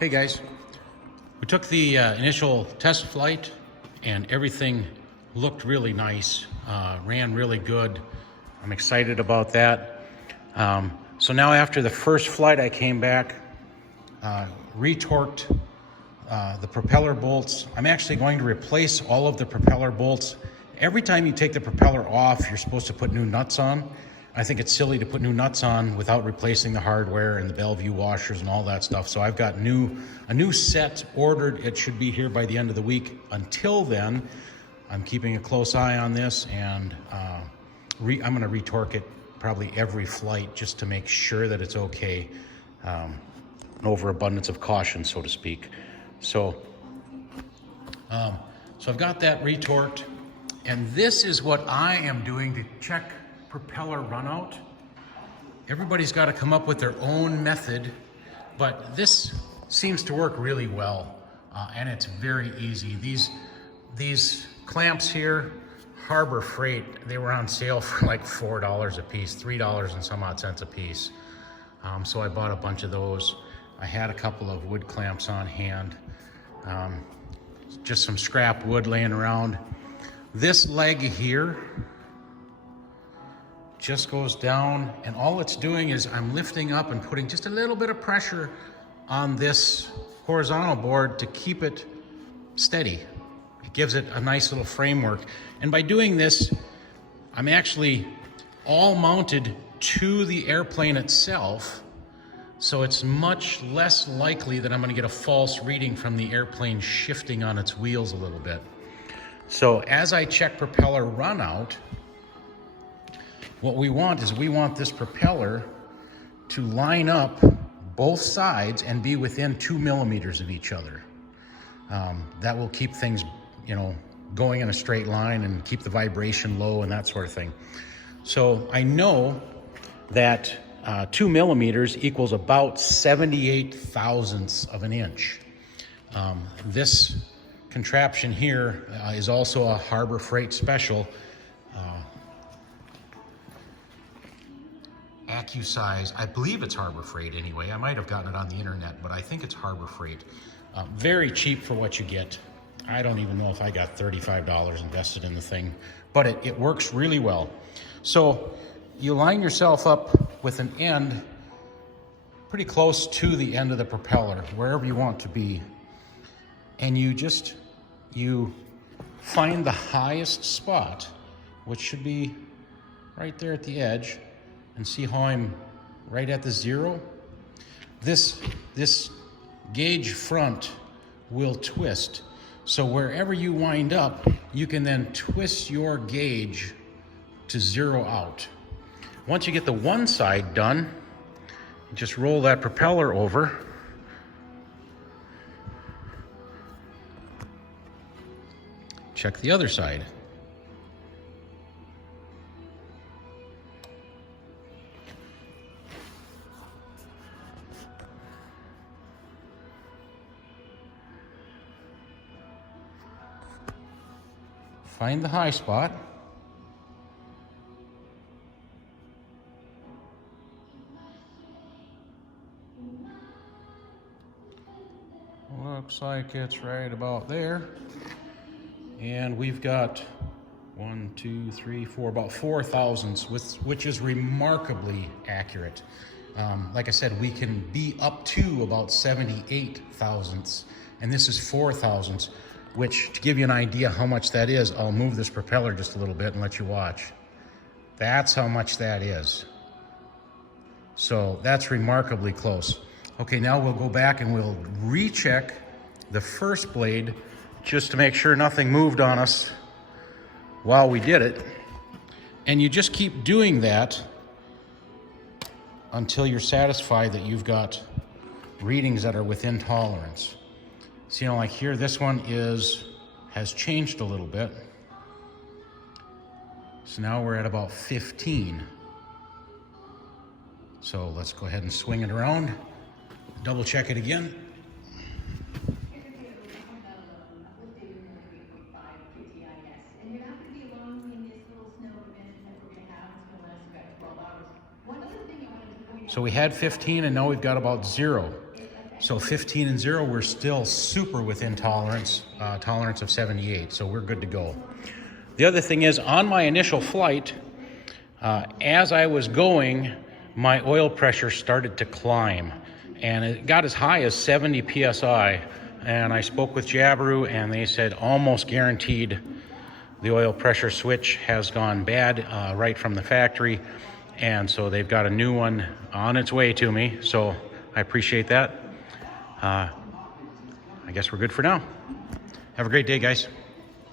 Hey guys, we took the initial test flight and everything looked really nice, ran really good. I'm excited about that. So now after the first flight I came back, retorqued the propeller bolts. I'm actually going to replace all of the propeller bolts. Every time you take the propeller off, you're supposed to put new nuts on. I think it's silly to put new nuts on without replacing the hardware and the Bellevue washers and all that stuff. So I've got a new set ordered. It should be here by the end of the week. Until then, I'm keeping a close eye on this, and I'm going to retorque it probably every flight just to make sure that it's okay. An overabundance of caution, so to speak. So I've got that retorqued, and this is what I am doing to check propeller runout. Everybody's got to come up with their own method, but this seems to work really well, and it's very easy. These clamps here, Harbor Freight, they were on sale for like $4 a piece, $3 and some odd cents a piece. So I bought a bunch of those. I had a couple of wood clamps on hand, just some scrap wood laying around. This leg here just goes down, and all it's doing is I'm lifting up and putting just a little bit of pressure on this horizontal board to keep it steady. It gives it a nice little framework. And by doing this, I'm actually all mounted to the airplane itself, so it's much less likely that I'm going to get a false reading from the airplane shifting on its wheels a little bit. So as I check propeller runout, what we want is this propeller to line up both sides and be within 2 millimeters of each other. That will keep things, going in a straight line and keep the vibration low and that sort of thing. So I know that 2 millimeters equals about 78 thousandths of an inch. This contraption here is also a Harbor Freight special. AccuSize, I believe it's Harbor Freight anyway. I might have gotten it on the internet, but I think it's Harbor Freight. Very cheap for what you get. I don't even know if I got $35 invested in the thing, but it works really well. So you line yourself up with an end pretty close to the end of the propeller, wherever you want to be. And you find the highest spot, which should be right there at the edge, and see how I'm right at the zero? This gauge front will twist. So wherever you wind up, you can then twist your gauge to zero out. Once you get the one side done, just roll that propeller over. Check the other side. Find the high spot. Looks like it's right about there. And we've got 1, 2, 3, 4, about 4 thousandths, which is remarkably accurate. Like I said, we can be up to about 78 thousandths, and this is 4 thousandths. Which, to give you an idea how much that is, I'll move this propeller just a little bit and let you watch. That's how much that is. So that's remarkably close. Okay, now we'll go back and we'll recheck the first blade just to make sure nothing moved on us while we did it. And you just keep doing that until you're satisfied that you've got readings that are within tolerance. So, like here, this one has changed a little bit. So now we're at about 15. So let's go ahead and swing it around, double check it again. So we had 15 and now we've got about 0. So 15 and 0, we're still super within tolerance, tolerance of 78, so we're good to go. The other thing is, on my initial flight, as I was going, my oil pressure started to climb, and it got as high as 70 psi. And I spoke with Jabiru, and they said almost guaranteed the oil pressure switch has gone bad right from the factory, and so they've got a new one on its way to me. So I appreciate that. I guess we're good for now. Have a great day, guys.